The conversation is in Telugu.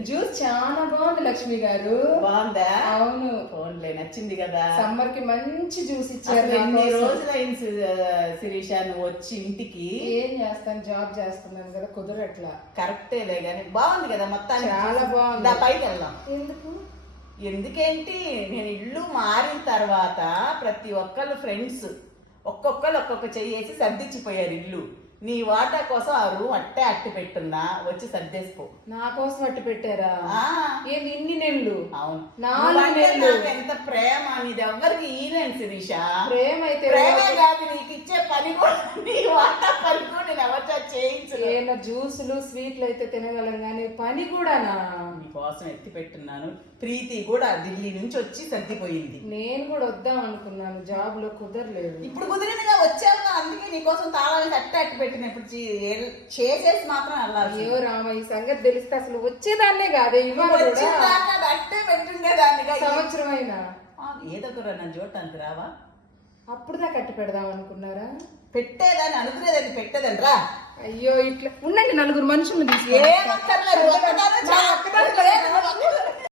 జ్యూస్ చాలా బాగుంది లక్ష్మి గారు. బాగుందా? అవును. ఫోన్లే నచ్చింది కదా. సమ్మర్కి మంచి జ్యూస్ ఇచ్చారు ఎన్ని. రోజులైంది శిరీష నువ్వు వచ్చి ఇంటికి? ఏం చేస్తాను? జాబ్ చేస్తున్నాను కదా కుదరట్లా. కరెక్టేలే గాని బాగుంది కదా మొత్తానికి. చాలా బాగుంది. పైకి వెళ్దాం. ఎందుకు? ఎందుకేంటి? నేను ఇల్లు మారిన తర్వాత ప్రతి ఒక్కళ్ళు ఫ్రెండ్స్. ఒక్కొక్కరు ఒక్కొక్క చెయ్యి వేసి సర్దిచ్చిపోయారు ఇల్లు. నీ వాటా కోసం ఆ రూమ్ అట్టే అట్టి పెట్టున్నా వచ్చి సర్దేసుకో. నా కోసం అట్టు పెట్టారా? ఏంది ఇన్ని నెలలు? అవును. నాలుగు నెలలు. ఎంత ప్రేమ నీది ఎవ్వరికి ఈలేను శిరీష ప్రేమ అయితే ప్రేమే కాదు నీకు ఇచ్చే పని కూడా నీ వాటా పని కూడా నేను ఎవరితో చేయించను ఏమైనా జ్యూసులు స్వీట్లు అయితే తినగలం కానీ పని కూడానా నీ. కోసం ఎత్తి పెట్టున్నాను ప్రీతి కూడా ఢిల్లీ నుంచి వచ్చి సర్దిపోయింది. నేను కూడా వద్దాం అనుకున్నాను. జాబ్లో కుదరలేదు. ఇప్పుడు కుదిరిందిగా వచ్చావుగా. అందుకే నీకోసం తాళాలు అట్ట అట్టు పెట్టిన ఇప్పుడు చే- చేసేసి మాత్రం వెళ్ళాలి అయ్యో రామ ఈ సంగతి తెలిస్తే అసలు వచ్చేదాన్నే కాదే. కూడా అట్టే పెట్టుండేదాన్నిగా. సంవత్సరం అయినా ఏదో ఒక నన్ను చూడటానికి రావా? అప్పుడు దాకా కట్టి పెడదాం అనుకున్నారా? పెట్టేదాన్ని అనుకునేదాన్ని పెట్టేదాన్ని రా. అయ్యో ఇట్లా ఉండండి నలుగురు మనుషులు ఏమక్కర్లేదు